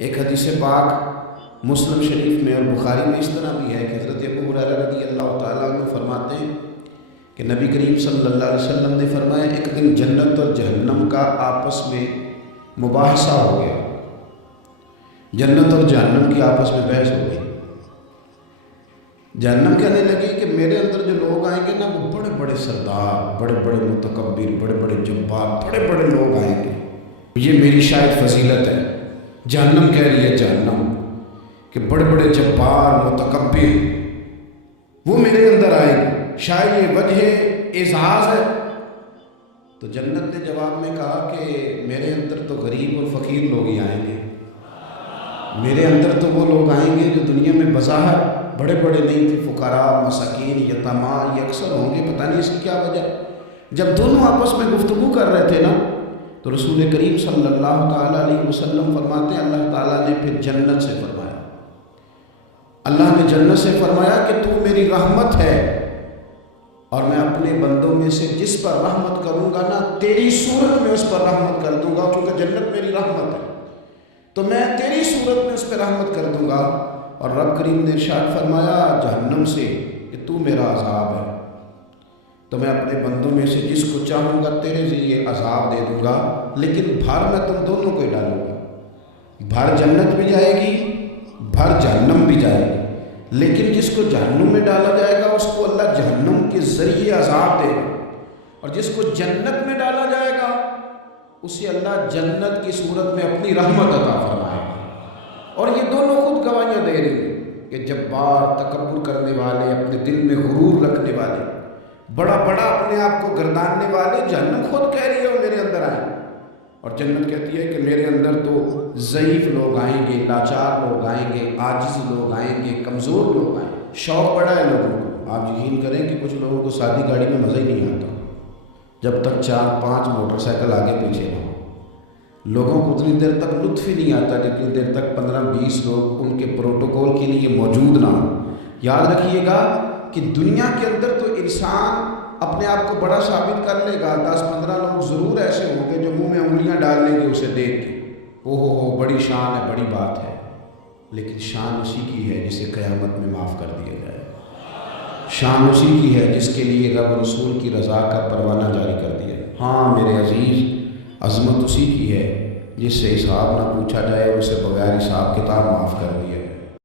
ایک حدیث پاک مسلم شریف میں اور بخاری میں اس طرح بھی ہے کہ حضرت ابو ہریرہ رضی اللہ تعالیٰ عنہ فرماتے ہیں کہ نبی کریم صلی اللہ علیہ وسلم نے فرمایا ایک دن جنت اور جہنم کا آپس میں مباحثہ ہو گیا، جنت اور جہنم کی آپس میں بحث ہو گئی۔ جہنم کہنے لگی کہ میرے اندر جو لوگ آئیں گے نا وہ بڑے بڑے سردار، بڑے بڑے متکبر، بڑے بڑے جبار، بڑے بڑے لوگ آئیں گے، یہ میری شاید فضیلت ہے۔ جہنم کہہ رہی ہے جہنم کہ بڑے بڑے جبار متکبر وہ میرے اندر آئیں گے، شاید یہ وجہ اعزاز ہے۔ تو جنت نے جواب میں کہا کہ میرے اندر تو غریب اور فقیر لوگ ہی آئیں گے، میرے اندر تو وہ لوگ آئیں گے جو دنیا میں بظاہر بڑے بڑے نہیں تھے، فقراء، مساکین، یتامہ، یہ اکثر ہوں گے، پتہ نہیں اس کی کیا وجہ۔ جب دونوں آپس میں گفتگو کر رہے تھے نا تو رسول کریم صلی اللہ تعالیٰ علیہ وسلم فرماتے ہیں اللہ تعالیٰ نے پھر جنت سے فرمایا، اللہ نے جنت سے فرمایا کہ تو میری رحمت ہے اور میں اپنے بندوں میں سے جس پر رحمت کروں گا نا تیری صورت میں اس پر رحمت کر دوں گا، کیونکہ جنت میری رحمت ہے تو میں تیری صورت میں اس پہ رحمت کر دوں گا۔ اور رب کریم نے ارشاد فرمایا جہنم سے کہ تو میرا عذاب ہے تو میں اپنے بندوں میں سے جس کو چاہوں گا تیرے ذریعے عذاب دے دوں گا، لیکن بھر میں تم دونوں کو ہی ڈالوں گا، بھر جنت بھی جائے گی، بھر جہنم بھی جائے گی، لیکن جس کو جہنم میں ڈالا جائے گا اس کو اللہ جہنم کے ذریعے عذاب دے گا، اور جس کو جنت میں ڈالا جائے گا اسے اللہ جنت کی صورت میں اپنی رحمت عطا فرمائے گا۔ اور یہ دونوں خود گواہیاں دے رہے ہیں کہ جبار، تکبر کرنے والے، اپنے دل میں غرور رکھنے والے، بڑا بڑا اپنے آپ کو گرداننے والے، جہنم خود کہہ رہی ہے وہ میرے اندر آئیں، اور جنت کہتی ہے کہ میرے اندر تو ضعیف لوگ آئیں گے، لاچار لوگ آئیں گے، عاجز لوگ آئیں گے، کمزور لوگ آئیں گے۔ شوق بڑا ہے لوگوں کو، آپ یقین کریں کہ کچھ لوگوں کو سادی گاڑی میں مزہ ہی نہیں آتا جب تک 4-5 موٹر سائیکل آگے پیچھے نہ ہو، لوگوں کو اتنی دیر تک لطف ہی نہیں آتا جتنی دیر تک 15-20 لوگ ان کے پروٹوکول کے لیے موجود نہ ہوں۔ یاد رکھیے گا کہ دنیا کے اندر تو انسان اپنے آپ کو بڑا ثابت کر لے گا، 10-15 لوگ ضرور ایسے ہوں گے جو منہ میں انگلیاں ڈال لیں گے اسے دیکھ کے، او ہو بڑی شان ہے، بڑی بات ہے، لیکن شان اسی کی ہے جسے قیامت میں معاف کر دیا جائے، شان اسی کی ہے جس کے لیے رب رسول کی رضا کا پروانہ جاری کر دیا۔ ہاں میرے عزیز، عظمت اسی کی ہے جس سے حساب نہ پوچھا جائے اور اسے بغیر حساب کتاب معاف کر دیا۔